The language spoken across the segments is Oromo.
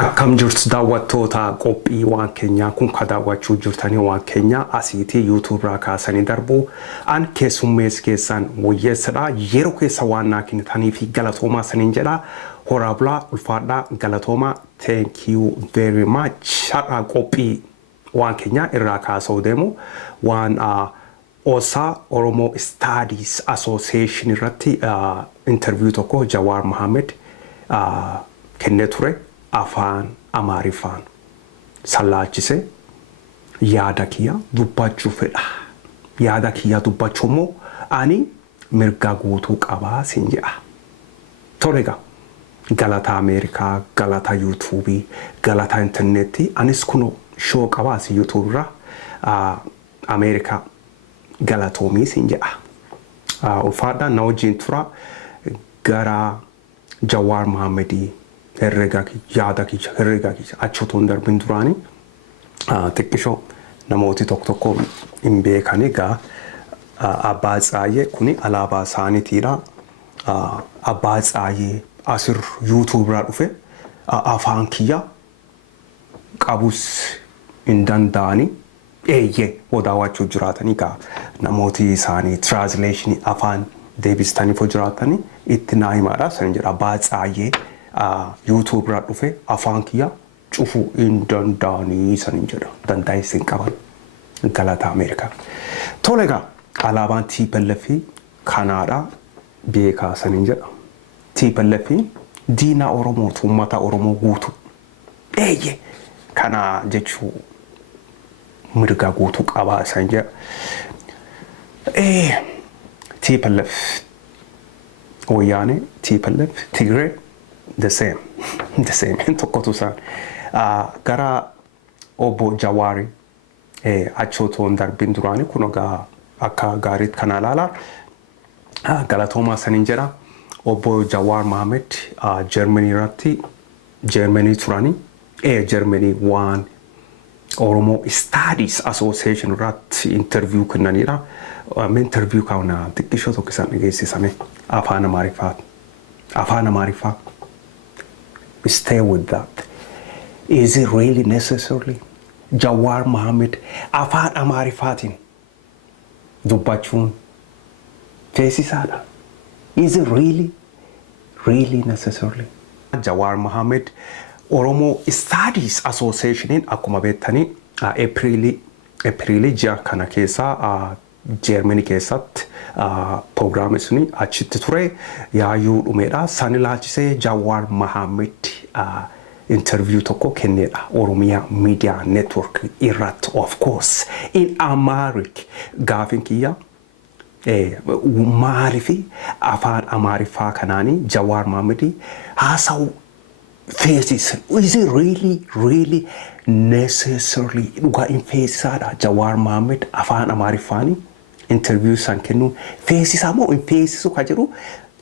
Akkam jirtu daawwattoota qophii waan keenyaa kun ka daawwachuu jirtanii waan keenyaa asiitii YouTube irraa kaasanii darbu an keessummees keessan wayyeessadha yeroo keessa waan naa kennitanii fi galatoomaa saniin jedha horaa bulaa ulfaadhaa galatoomaa thank you very much har'a qophii waan keenyaa irraa kaasuu deemu waan OSA Oromo Studies Association irratti interview tokko Jawar Mohammed kenne ture afaan amaarifaan salaachise yaada kiyya dubbachuu fedha yaada kiyya dubbachuu immoo ani mirga guutuu qabaa sin jedha tolega galata Ameerikaa galata YouTube galata internetii anis kuno show qabaa si YouTube irra Ameerikaa galatoomii sin jedha ulfaadhaa na wajjin tura gara Jawar Mohammedi herregaki yaadaki herregaki achoton darbin durani tekisho namooti tokko imbeekani ga abaazaaye kuni alaabaa saanitiira abaazaaye asir YouTube ra dhufe afaan kiyya qabus indandani odaawachuu jiraatanii ga namooti isaanii translation afaan deebistanii fo jiraatanii itti naahimaadha san jedha abaazaaye YouTube ra dhufe afaan kiyya cufu indandani san jedha dandaa'e sin qaban galata Ameerikaa tolega alaabaan TPLF Kanaada beekaa san jedha TPLF diina Oromoo ummata Oromoo guutu kana jechuu mirga guutuu qabaa san jedha TPLF Oyane TPLF Tigray the same tokkotu san gara obbo Jawari achoton darbin durani kunoga akka gaarit kana laala galatoomaa sanin jedha obbo Jawar Mohammed Germany ratti Germany turani Germany one Oromo Studies Association ratti interview kennanira interview kauna tikisho tokkisan dhageessisame afaan Amaariffaa stay with that. Is it really necessary? Jawar Mohammed afaan Amaariffaatiin dubbachuun feesisaadha. Is it really necessary? Jawar Mohammed Oromo Studies Association akkuma beektanii April ji'a kana keessa Germany keessatti program suni achitti ture yaayuu dhumeedha san ilaalchisee Jawar Mohammed interview tokko kenneedha Oromia Media Network irratti of course in Amharic gaafin kiyya maalifi afaan Amaariffaa kanaani Jawar Mohammed haasa'u faces is it really necessarily dhugaa in feesisaadha Jawar Mohammed afaan Amaariffaani interview san kennu feesisa moo in feesisu ka jiru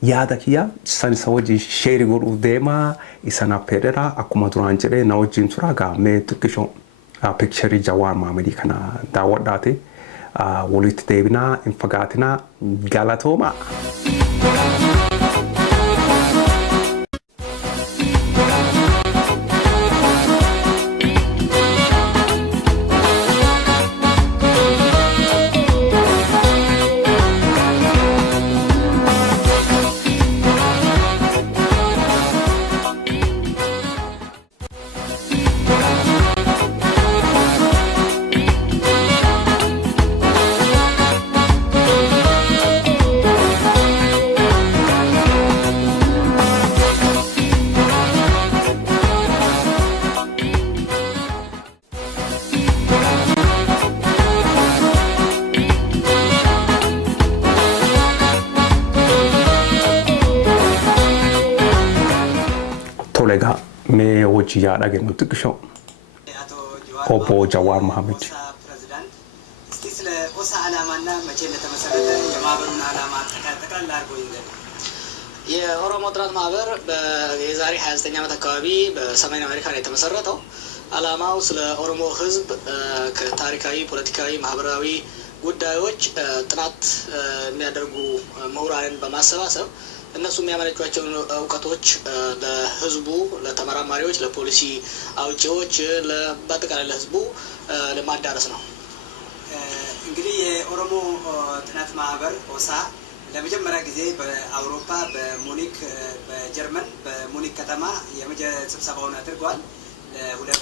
yaada kiyya san isa wajjin share godhuu deema isana pedera akkuma duraan jedhee na wajjin tura gaamee tokkisho picture Jawar Mohammed kana daawwadhaate walitti deebinaa hin fagaatinaa galatooma tolega me wajji yaada gennu tikisho obbo Jawar Mohammed ስለ ኦሳ አላማና መቼ እንደተመሰረተ የማህበሩን አላማ ጠቅላላ አድርጎ ይንገር። የኦሮሞ ጥናት ማህበር በዛሬ 29 ዓመት አካባቢ በሰሜን አሜሪካ ላይ የተመሰረተው አላማው ስለ ኦሮሞ ህዝብ ከታሪካዊ ፖለቲካዊ ማህበራዊ ጉዳዮች ጥናት የሚያደርጉ ምሁራንን በማሰባሰብ እነሱ የሚያመነጯቸውን እውቀቶች ለህዝቡ፣ ለተመራማሪዎች፣ ለፖሊሲ አውጪዎች፣ በአጠቃላይ ለህዝቡ ለማዳረስ ነው። እንግዲህ የኦሮሞ ጥናት ማህበር ኦሳ ለመጀመሪያ ጊዜ በአውሮፓ በሙኒክ በጀርመን በሙኒክ ከተማ ስብሰባውን አድርጓል።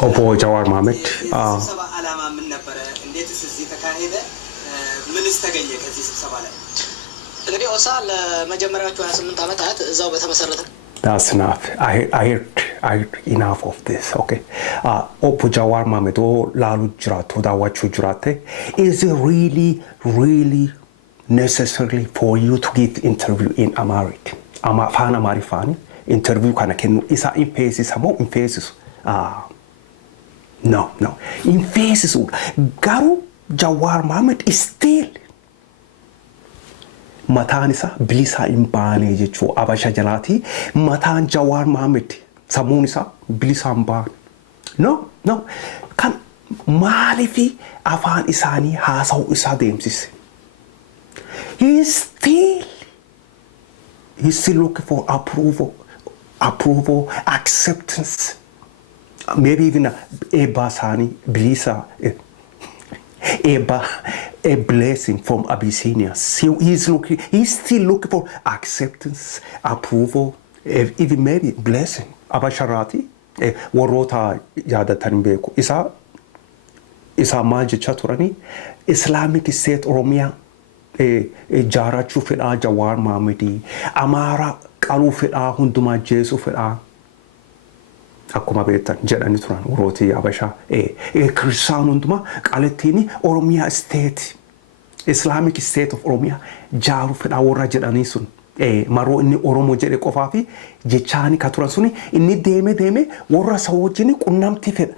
ኦቦ ጃዋር መሐመድ ስብሰባ ዓላማ ምን ነበረ? እንዴትስ እዚህ ተካሄደ? ምንስ ተገኘ ከዚህ ስብሰባ ላይ? እንግዲህ ኦሳ ለመጀመሪያዎቹ 28 ዓመታት እዛው በተመሰረተ That's enough. I heard enough of this. Okay. Opo Jawar Mohammed lalu jirato dawachu jirate. Is it really necessary for you to give interview in Amharic? Fan Amharic fan interview kana kenu isa in faces amo in faces. No. In faces garu Jawar Mohammed is still mataan isa bilisa hin baane jechuu abasha jalaati mataan Jawar Mohammed sammuun isa bilisa hin baane no kan maalifi afaan isaanii haasa'u isaa deemsise he's still looking for approval acceptance maybe even eebba isaanii bilisa a blessing from Abyssinia. He's still looking for acceptance, approval, even maybe blessing. Abasharati, warrota yaadatan beeku. Isa maal jecha turani Islamic State Oromiyaa jaarachuu fedhaa Jawar Mohammed, Amaara qaluu fedhaa hundumaa jeesuu fedhaa. Akkuma beektan jedhani turan warrooti Abashaa Kiristiyaan hundumaa qalattiini Oromiyaa State Islamic State of Oromiyaa jaaru fedhaa warra jedhanii sun maroo inni Oromoo jedhe qofaa fi jechaani ka turan suni inni deeme warra isa wajjin qunnamtii fedha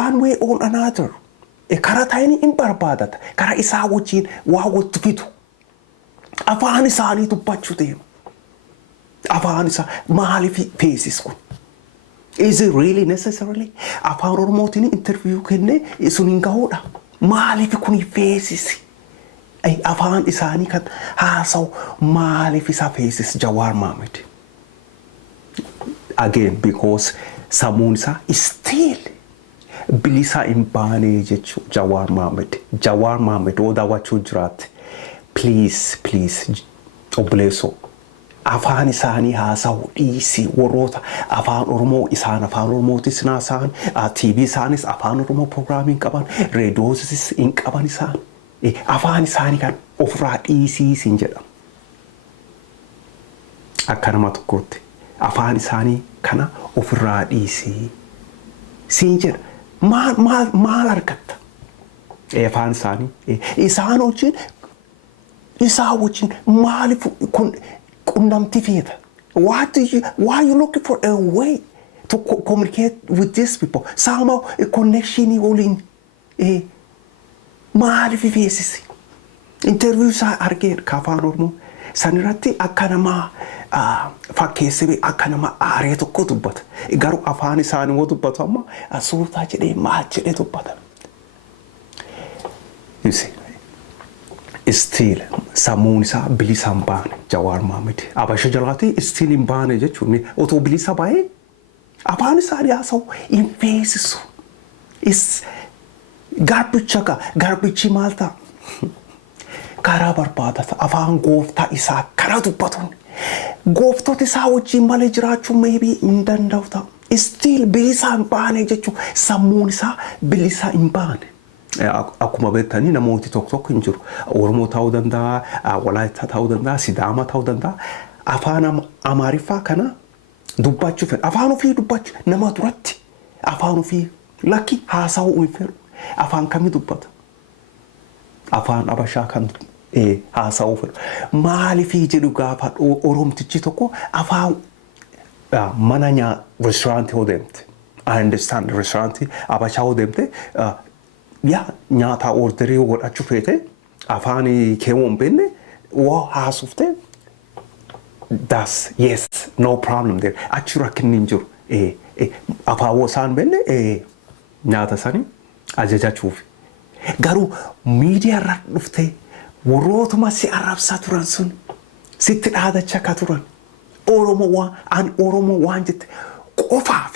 one way or another karaa taa'anii hin barbaadata karaa isaa wajjin waa walitti fidu afaan isaanii dubbachuu deema afaan isaa maaliif feesis kun Is it really necessarily? Afaan Oromootiin interview kenne sun hin gahuudha. Maaliif kuni feesisi? Afaan isaanii kan haasa'u maaliif isa feesisi Jawar Mohammed? Again, because sammuun isaa still bilisa hin baane jechuu Jawar Mohammed. Jawar Mohammed oo daawwachuu jiraate. Please, obboleessoo. Afaan isaanii haasa'u dhiisi warroota afaan Oromoo isaan afaan Oromootis naasa'an TV isaanis afaan Oromoo prograamiin qaban reediyoosis hin qaban isaan afaan isaanii kan ofirraa dhiisiisin jedha akka nama tokkotti afaan isaanii kana ofirraa dhiisii siin jedha maal argatta afaan isaanii isaan wajjin maaliif kun qunnamtii feeta. Why you looking for a way to communicate with these people? Somehow a connection waliin maaliif feesisi? Interview isaa argee afaan Oromoo sanirratti akka nama fakkeessee akka nama aaree tokko dubbata. Garuu afaan isaanii woo dubbatu amma suuraa jedhee maal jedhee dubbata. You see. Still sammuun isaa bilisa hin baane Jawar Mohammed Abasha jalaati still hin baane jechuun otoo bilisa baay'ee afaan isaanii haasa'u hin feesisu garbichi maal ta'a karaa barbaadata afaan gooftaa isaa karaa dubbatuun gooftoota isaa wajjin malee jiraachuu maybe hin danda'u ta'a still bilisa hin baane jechuun sammuun isaa bilisa hin baane. Akkuma beektanii namooti tokko hin jiru. Oromoo ta'uu danda'a, Walaayittaa ta'uu danda'a, Sidaama ta'uu danda'a. Afaan Amaariffaa kana dubbachuu fedha. Afaan ofii dubbachuu nama duratti afaan ofii lakki haasa'uu hin fedhu. Afaan kamii dubbata? Afaan Abashaa kan haasa'uu fedhu. Maaliifii jedhu gaafa Oromtichi tokko afaan mana restaurantii hoo deemte. I understand restaurantii Abashaa hoo deemte nyaata orderii godhachuu feete afaan keewwan beenne waa haasufte that's yes no problem there achi rakkinni hin jiru afaan isaan beenne nyaata sanii ajajachuuf garuu miidiyaa irra dhufte warrootuma si arrabsaa turan sun sitti dhaadachaa ka turan Oromoo waan jette qofaaf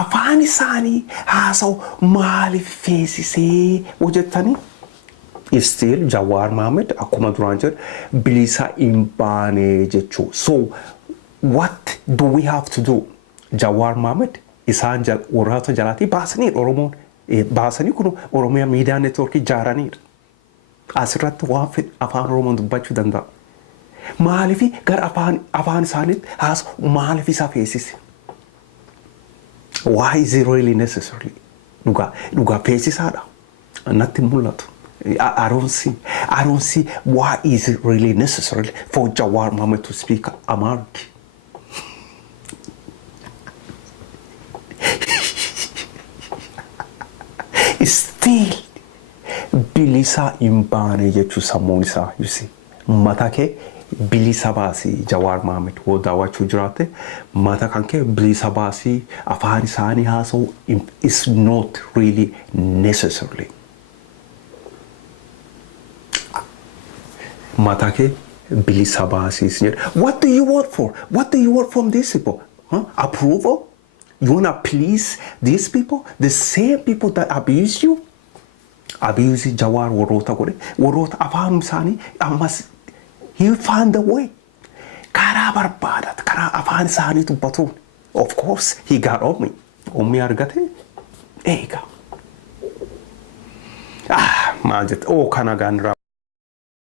afaan isaanii haasawu maaliif feesisee hojjettanii? Still Jawar Mohammed akkuma duraan jedhe bilisa hin baane jechuu. So what do we have to do? Jawar Mohammed isaan warraata jalaatii baasanii Oromoon baasanii kun Oromiyaa miidiyaa neetwoorkii ijaaraniidha. Asirratti waan fedhe afaan Oromoon dubbachuu danda'a. Maaliif gara afaan isaaniitti haasawu maaliif isa feesise? Why is it really necessary? Dhugaa feesisaadha. Natti mul'atu. I don't see why is it really necessary for Jawar Mohammed to speak Amharic. Still, bilisa hin baane jechuu sammuun isaa, you see. Mata kee bilisa baasii Jawar Mohammed woo daawwachuu jiraate mata kan kee bilisa baasii afaan isaanii haasa'u is not really necessary. Mata kee bilisa baasii. What do you want for? What do you want from these people? Approval? You want to please these people? The same people that abuse you? Abuse Jawar warroota godhe. Warroota afaan isaanii ammas he found a way. Karaa barbaadat karaa afaan isaanii dubbatuun. Of course he got Ommi. Ommi argate eega. Maal jette? Kana gaanraa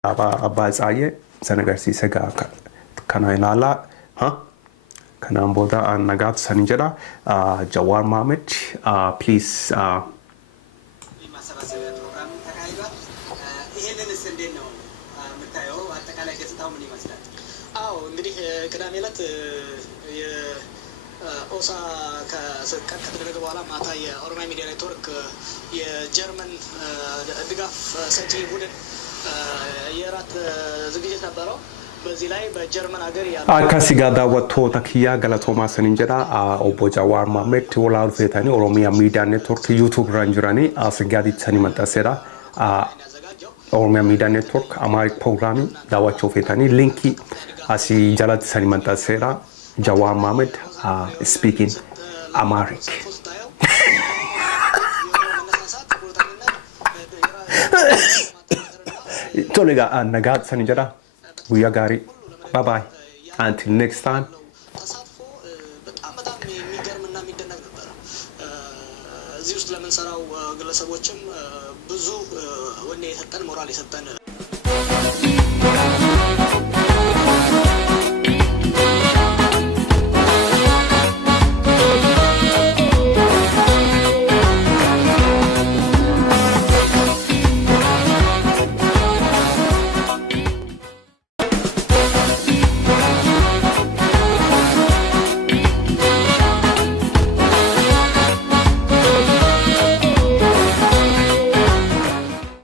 abbaa Tsaayyee san agarsiise kana ilaalaa. Kanaan booda nagaatu san jedha. Jawar Mohammed please እንግዲህ ቅዳሜ ዕለት ኦሳ ከተደረገ በኋላ ማታ የኦሮሚያ ሚዲያ ኔትወርክ የጀርመን ድጋፍ ሰጪ ቡድን የራት ዝግጅት ነበረው። በዚህ ላይ በጀርመን ሀገር ያለው akkasi daawwattoota kiyyaa galatoomaa sanin jedha. Obbo Jawar Mohammed walaal feetanii Oromiyaa miidiyaa neetwoork YouTube irraan jiranii asirgaaditti sanii maxxanseera. Oromiyaa miidiyaa neetwoork Amharic programming daawwachuu feetanii linkii asii jalatti sanii maxxanseera. Jawar Mohammed speaking Amharic. Tolega nagaat sanii jedha. Guyyaa gaarii. Bye bye. Until next time. በጣም የሚገርምና የሚደነቅ ነበር። እዚህ ውስጥ ለምንሰራው ግለሰቦችም ብዙ ወኔ የሰጠን ሞራል የሰጠን